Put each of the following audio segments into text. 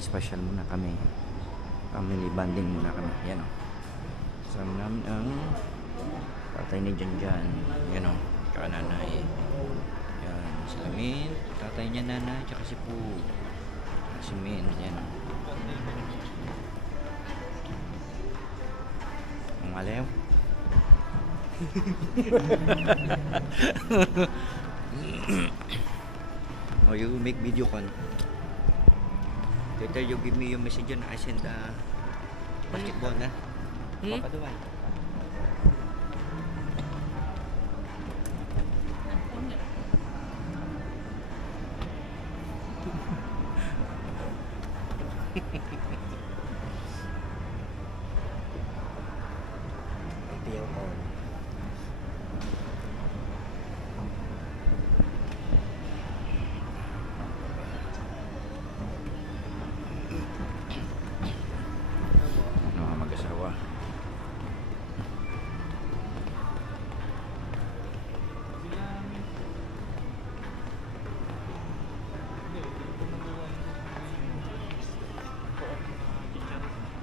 Espasyal muna kami. Family bonding muna kami. Yan o. Kasama namin ang tatay ni Janjan. Yan o. Tsaka nanay. Yan. Si Lamin. Tatay niya, nanay. Tsaka si Poo. Si Min. Yan o. Ang alayaw. Oh, you make video con. Later you give me your message and I send basketball na. Papaduan. Video call. Mag-asawa.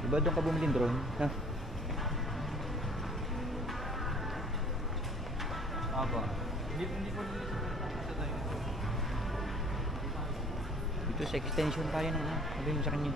Diba doon ka bumili drone? Ha? Aba. Hindi ko nila Dito sa extension tayo na. Sabi mo sa kanya.